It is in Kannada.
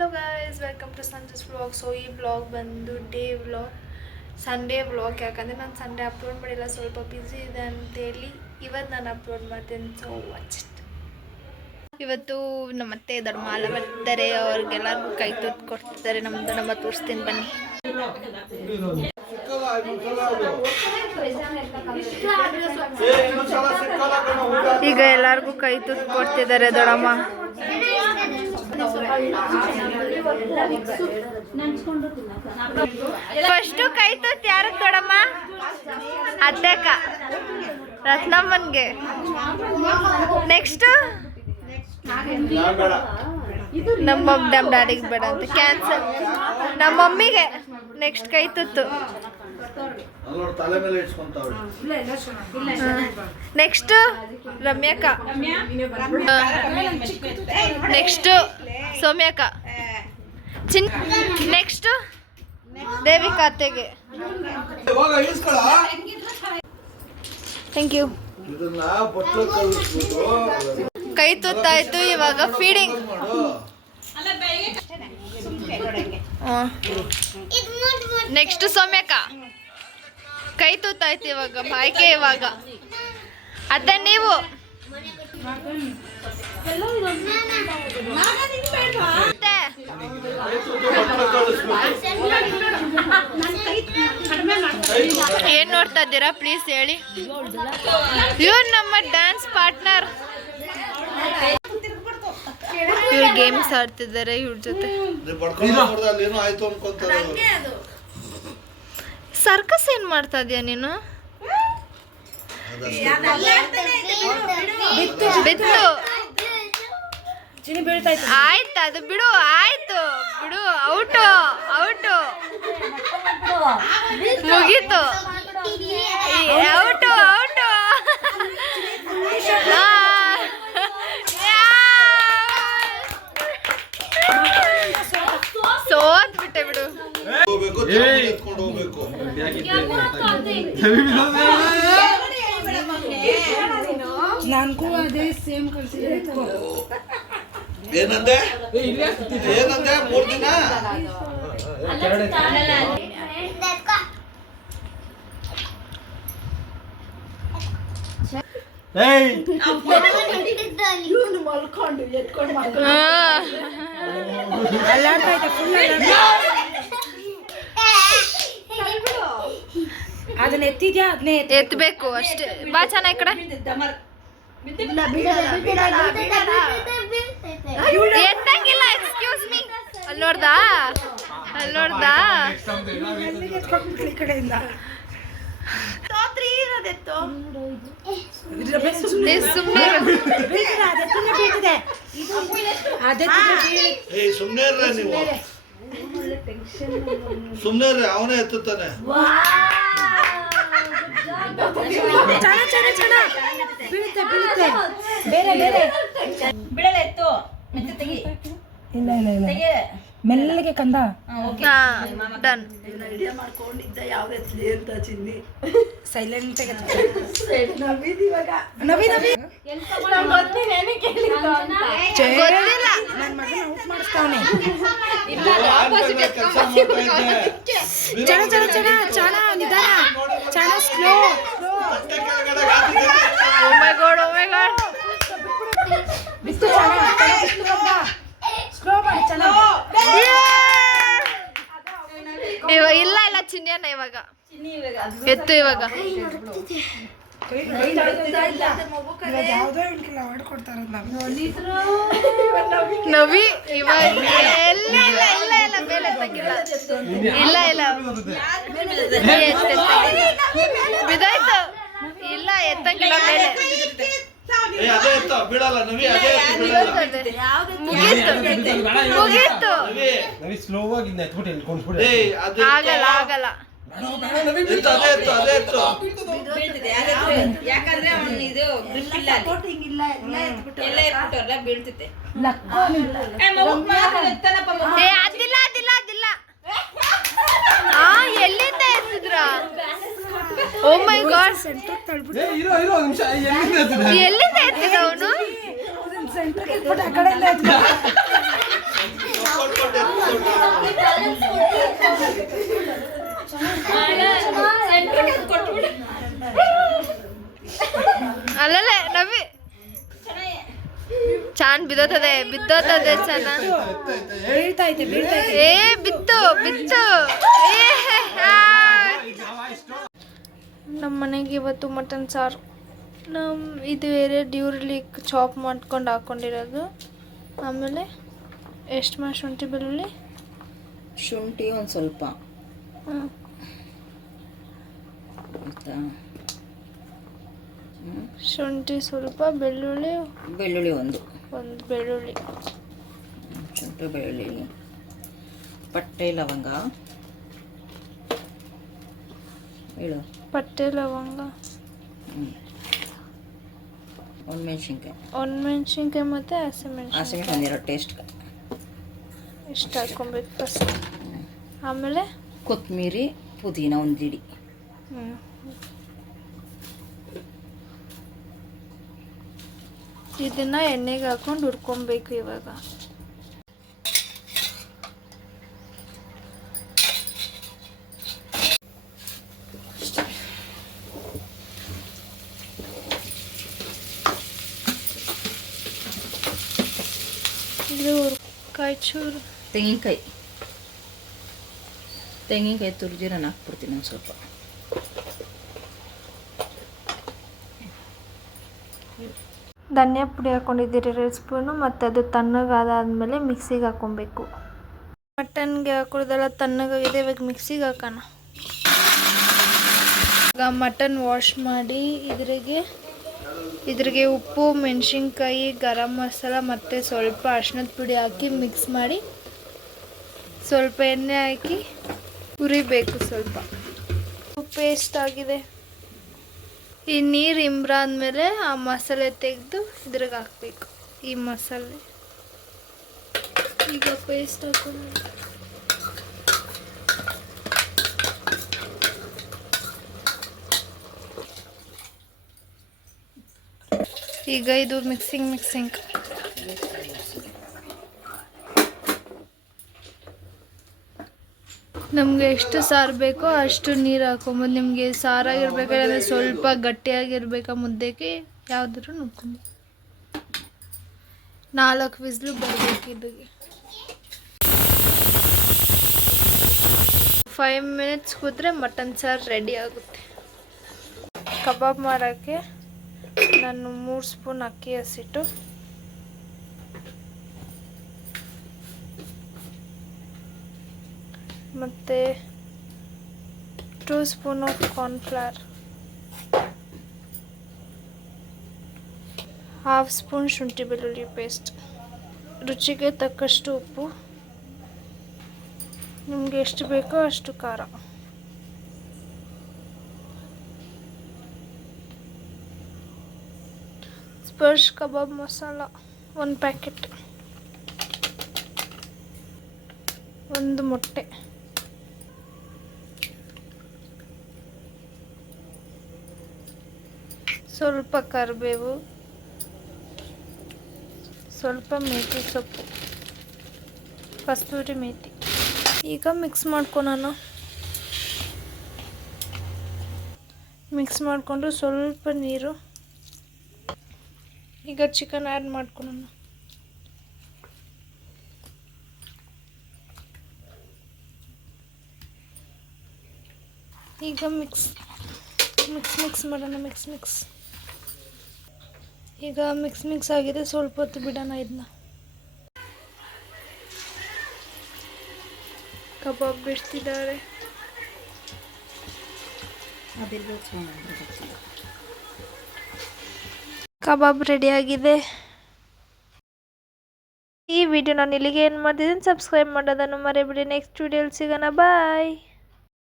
ಹಲೋ ಗೈಸ್, ವೆಲ್ಕಮ್ ಟು ಸಂಜಸ್ ವ್ಲಾಗ್. ಸೊ ಈ ವ್ಲಾಗ್ ಬಂದು ಡೇ ವ್ಲಾಗ್, ಸಂಡೇ ವ್ಲಾಗ್. ಯಾಕಂದರೆ ನಾನು ಸಂಡೇ ಅಪ್ಲೋಡ್ ಮಾಡಿಲ್ಲ, ಸ್ವಲ್ಪ ಬ್ಯುಸಿ ಇದೆ ಅಂತೇಳಿ ಇವತ್ತು ನಾನು ಅಪ್ಲೋಡ್ ಮಾಡ್ತೇನೆ. So watch it. ಇವತ್ತು ನಮ್ಮ ಅತ್ತೆ ದೊಡ್ಡಮಾಲ ಬರ್ತಾರೆ, ಅವ್ರಿಗೆಲ್ಲರಿಗೂ ಕೈ ತುತ್ತು ಕೊಡ್ತಿದ್ದಾರೆ. ನಮ್ಮ ದೊಡ್ಡಮ್ಮ ತೋರಿಸ್ತೀನಿ ಬನ್ನಿ. ಈಗ ಎಲ್ಲರಿಗೂ ಕೈ ತುತ್ತು ಕೊಡ್ತಿದ್ದಾರೆ ದೊಡ್ಡಮ್ಮ. ಫಸ್ಟು ಕೈ ತುತ್ತು ಯಾರು ದೊಡ್ಡಮ್ಮ? ಅತ್ತೆಕ ರತ್ನಮ್ಮನ್ಗೆ. ನೆಕ್ಸ್ಟ್ ನಮ್ಮ ಡ್ಯಾಡಿಗೆ ಬೇಡ ಅಂತ ಕ್ಯಾನ್ಸಲ್. ನಮ್ಮ ಮಮ್ಮಿಗೆ ನೆಕ್ಸ್ಟ್ ಕೈ ತುತ್ತು. ನೆಕ್ಸ್ಟ್ ರಮ್ಯಕ್ಕ, ನೆಕ್ಸ್ಟ್ ಸೌಮ್ಯಕ್ಕ, ನೆಕ್ಸ್ಟ್ ದೇವಿಕಾ ಅತ್ತೆಗೆ. Thank you. ಕೈ ತುತ್ತಾಯ್ತು, ಇವಾಗ ಫೀಡಿಂಗ್. ನೆಕ್ಸ್ಟ್ ಸೌಮ್ಯಕ್ಕ ಕೈ ತುತ್ತಾಯ್ತು, ಇವಾಗ ಬಾಯ್ಕೆ. ಇವಾಗ ಅತ್ತೆ ನೀವು ಏನ್ ನೋಡ್ತಾ ಇದ್ದೀರಾ ಪ್ಲೀಸ್ ಹೇಳಿ. ಇವ್ರು ನಮ್ಮ ಡ್ಯಾನ್ಸ್ ಪಾರ್ಟ್ನರ್. ಇವ್ರು ಗೇಮ್ಸ್ ಆಡ್ತಿದ್ದಾರೆ ಇವ್ರ ಜೊತೆ. ಸರ್ಕಸ್ ಏನ್ ಮಾಡ್ತಾ ಇದೀಯ ನೀನು? ಬಿತ್ತು ಆಯ್ತು, ಅದು ಬಿಡು. ಆಯ್ತು ಬಿಡು. ಔಟು ಔಟು ಮುಗೀತು. Out out. ಸೋತ್ ಬಿಟ್ಟೆ ಬಿಡು. ನನಗೂ ಅದೇ ಸೇಮ್ ಕಳ್ಸಿದ್ರೆ. ಏನಂದೆ ಏನಂದೆ 3 ದಿನ ಮಲ್ಕೊಂಡು ಎತ್ಕೊಂಡು ಅದನ್ನ ಎತ್ತಿದ್ಯಾ? ಅದನ್ನೇ ಎತ್ತಬೇಕು ಅಷ್ಟೇ. ಬಾ ಚೆನ್ನಾಗಿ ಕಡೆ ಎತ್ತಂಗಿಲ್ಲ. Excuse me. ಅಲ್ಲಿ ನೋಡ್ದಾ, ಅಲ್ಲಿ ನೋಡ್ದಾ? ಕಡೆಯಿಂದ ಸುಮ್ನೆ ಅವನೇ ಎತ್ತುತ್ತಾನೆ. ಬೀಳುತ್ತೆ ಬೀಳುತ್ತೆ. ಬೇರೆ ಬೇರೆ ಬಿಡಲ್ಲ. ಎತ್ತು ಮತ್ತೆ ತೆಗಿ. ಇಲ್ಲ ಇಲ್ಲ ಇಲ್ಲ, ಮೆಲ್ಲಗೆ ಕಂದ. ಡನ್. ಐಡಿಯಾ ಮಾಡ್ಕೊಂಡಿದ್ದ ಯಾವ ಎತ್ತಲಿ ಅಂತ ಚಿನ್ನಿ ಸೈಲೆಂಟ್ ನವೀದ್. ಇವಾಗ ನವಿ ನವಿ ನನ್ನ ಮಗನ ಔಟ್ ಮಾಡಿಸ್ತಾವನೆ. ಚಣ ಚಣ ಚಣ ಚಣ ನಿಧಾನ, ಚಣ ಸ್ಲೋ ಸ್ಲೋ. ಓ ಮೈ ಗಾಡ್, ಓ ಮೈ ಗಾಡ್. ಬಿತ್ತು ಚಣ, ಸ್ಲೋ ಮಾಡಿ ಚಣ. ಇಲ್ಲ ಇಲ್ಲ ಚಿನ್ನಿಯನ್ನ ಇವಾಗ ಎತ್ತು. ಇವಾಗ ಯಾವುದೋ ಇನ್ಕಿಲ್ಲ ಅವಾರ್ಡ್ ಕೊಡ್ತಾರ ನವಿ. ಇವಾಗ ಇಲ್ಲ ಇಲ್ಲ ಇಲ್ಲ ಇಲ್ಲ ಮೇಲೆ ಎತ್ತಂಗಿಲ್ಲ. ಇಲ್ಲ ಇಲ್ಲ ಬಿದಾಯ್ತು. ಇಲ್ಲ ಎತ್ತಂಗಿಲ್ಲ ಮೇಲೆ. ಅದೇ ಎತ್ತ ಬೀಳಲ್ಲ ನವಿ. ಅದೇ ಮುಗೀತು ಮುಗೀತು. ಆಗಲ್ಲ ಆಗಲ್ಲ. ಯಾಕಂದ್ರೆ ಅವನು ಇದು ಗ್ರಿಪ್ ಇಲ್ಲ, ಎಲ್ಲ ಎತ್ಬಿಟ್ಟವ್ರಲ್ಲ ಬೀಳ್ತೈತೆ. ಅದಿಲ್ಲ ಅದಿಲ್ಲ ಅದಿಲ್ಲ. ಎಲ್ಲಿಂದ ಎತ್ತಿದ್ರ? ಓ ಮೈ ಗಾಡ್, ಎಲ್ಲಿಂದ ಎತ್ತಿದ ಅವನು? ಸೆಂಟ್ರಿಗೆ ಆ ಕಡೆಯಿಂದ ಅಲ್ಲಲ್ಲೇ ನವಿ ಚಾನ್ ಬಿದ್ದೋತದೆ ಚನ ಬೀಳ್ತೈತೆ ಏ ಬಿತ್ತು ಏ, ಆ. ನಮ್ಮ ಮನೆಗೆ ಇವತ್ತು ಮಟನ್ ಸಾರು. ಇದು ಎರಡು ಈರುಳ್ಳಿ ಚಾಪ್ ಮಾಡ್ಕೊಂಡು ಹಾಕ್ಕೊಂಡಿರೋದು. ಆಮೇಲೆ ಎಷ್ಟು ಶುಂಠಿ ಬೆಳ್ಳುಳ್ಳಿ ಶುಂಠಿ ಒಂದು ಸ್ವಲ್ಪ ಶುಂಠಿ ಸ್ವಲ್ಪ ಬೆಳ್ಳುಳ್ಳಿ ಒಂದು ಬೆಳ್ಳುಳ್ಳಿ ಶುಂಠಿ ಬೆಳ್ಳುಳ್ಳಿ ಪಟ್ಟೆ ಲವಂಗ ಹೇಳು ಪಟ್ಟೆ ಲವಂಗ ಒಣಮೆಣ್ಸಿನ್ಕಾಯಿ ಮತ್ತು ಹಸಿಮೆಣ್ಸಿನ್ಕಾಯಿ ಒಂದೆರಡು ಟೇಸ್ಟ್ ಇಷ್ಟು ಹಾಕ್ಕೊಬೇಕು ಫಸ್ಟ್. ಆಮೇಲೆ ಕೊತ್ತಂಬರಿ ಪುದೀನ ಒಂದು ಗಿಡಿ ಇದನ್ನ ಎಣ್ಣೆಗೆ ಹಾಕೊಂಡು ಹುರ್ಕೊಬೇಕು. ಇವಾಗ ಇದು ಕಾಯಿ ಚೂರು ತೆಂಗಿನಕಾಯಿ ತುರಿದು ನಾನು ಹಾಕ್ಬಿಡ್ತೀನಿ ಒಂದು ಸ್ವಲ್ಪ. ಧನಿಯಾ ಪುಡಿ ಹಾಕ್ಕೊಂಡಿದ್ದೀರಿ 2 ಸ್ಪೂನು. ಮತ್ತು ಅದು ತಣ್ಣಗಾದಾದ್ಮೇಲೆ ಮಿಕ್ಸಿಗೆ ಹಾಕ್ಕೊಬೇಕು. ಮಟನ್ಗೆ ಹಾಕೋದೆಲ್ಲ ತಣ್ಣಗಾಗಿದೆ, ಇವಾಗ ಮಿಕ್ಸಿಗೆ ಹಾಕೋಣ. ಈಗ ಮಟನ್ ವಾಶ್ ಮಾಡಿ ಇದ್ರಿಗೆ ಉಪ್ಪು, ಮೆಣಸಿನ್ಕಾಯಿ, ಗರಂ ಮಸಾಲ ಮತ್ತು ಸ್ವಲ್ಪ ಅರ್ಶಿಣದ ಪುಡಿ ಹಾಕಿ ಮಿಕ್ಸ್ ಮಾಡಿ ಸ್ವಲ್ಪ ಎಣ್ಣೆ ಹಾಕಿ ಹುರಿಬೇಕು. ಸ್ವಲ್ಪ ಪೇಸ್ಟ್ ಆಗಿದೆ. ಈ ನೀರು ಇಂಬ್ರಾದ್ಮೇಲೆ ಆ ಮಸಾಲೆ ತೆಗೆದು ಇದ್ರಾಗ ಹಾಕಬೇಕು. ಈ ಮಸಾಲೆ ಈಗ ಪೇಸ್ಟ್ ಹಾಕೊಂಡು ಈಗ ಇದು ಮಿಕ್ಸಿಂಗ್ ನಮಗೆ ಎಷ್ಟು ಸಾರು ಬೇಕೋ ಅಷ್ಟು ನೀರು ಹಾಕೊಂಬೋದು. ನಿಮಗೆ ಸಾರಾಗಿರ್ಬೇಕಾದ್ರೆ ಸ್ವಲ್ಪ ಗಟ್ಟಿಯಾಗಿರ್ಬೇಕಾ ಮುದ್ದೆಗೆ ಯಾವುದಾದ್ರೂ ನೋಡ್ಕೊಂಡು 4 ವಿಸ್ಲು ಬರಬೇಕು. ಇದಕ್ಕೆ 5 ಮಿನಿಟ್ಸ್ ಕೂತ್ರೆ ಮಟನ್ ಸಾರು ರೆಡಿ ಆಗುತ್ತೆ. ಕಬಾಬ್ ಮಾಡೋಕ್ಕೆ ನಾನು 3 ಸ್ಪೂನ್ ಅಕ್ಕಿ ಹಸಿಟ್ಟು, ಮತ್ತು 2 ಸ್ಪೂನ್ ಆಫ್ ಕಾರ್ನ್ಫ್ಲವರ್, 1/2 ಸ್ಪೂನ್ ಶುಂಠಿ ಬೆಳ್ಳುಳ್ಳಿ ಪೇಸ್ಟ್, ರುಚಿಗೆ ತಕ್ಕಷ್ಟು ಉಪ್ಪು, ನಿಮಗೆ ಎಷ್ಟು ಬೇಕೋ ಅಷ್ಟು ಖಾರ, ಸ್ಪರ್ಶ್ ಕಬಾಬ್ ಮಸಾಲ 1 ಪ್ಯಾಕೆಟ್, 1 ಮೊಟ್ಟೆ, ಸ್ವಲ್ಪ ಕರಿಬೇವು, ಸ್ವಲ್ಪ ಮೇಥಿ ಸೊಪ್ಪು, ಕಸ್ತೂರಿ ಮೇಥಿ. ಈಗ ಮಿಕ್ಸ್ ಮಾಡ್ಕೊಳ್ಳೋಣ. ಮಿಕ್ಸ್ ಮಾಡಿಕೊಂಡು ಸ್ವಲ್ಪ ನೀರು. ಈಗ ಚಿಕನ್ ಆ್ಯಡ್ ಮಾಡ್ಕೊಳ್ಳೋಣ. ಈಗ ಮಿಕ್ಸ್ ಮಾಡೋಣ. ಈಗ ಮಿಕ್ಸ್ ಆಗಿದೆ. ಸ್ವಲ್ಪ ಹೊತ್ತು ಬಿಡೋಣ ಇದನ್ನ. ಕಬಾಬ್ ಬಿಡ್ತಿದ್ದಾರೆ. ಕಬಾಬ್ ರೆಡಿಯಾಗಿದೆ. ಈ ವಿಡಿಯೋ ನಾನು ಇಲ್ಲಿಗೆ ಏನು ಮಾಡ್ತಿದ್ದೀನಿ, ಸಬ್ಸ್ಕ್ರೈಬ್ ಮಾಡೋದನ್ನು ಮರಿಬೇಡಿ. ನೆಕ್ಸ್ಟ್ ವಿಡಿಯೋಲಿ ಸಿಗೋಣ. ಬಾಯ್.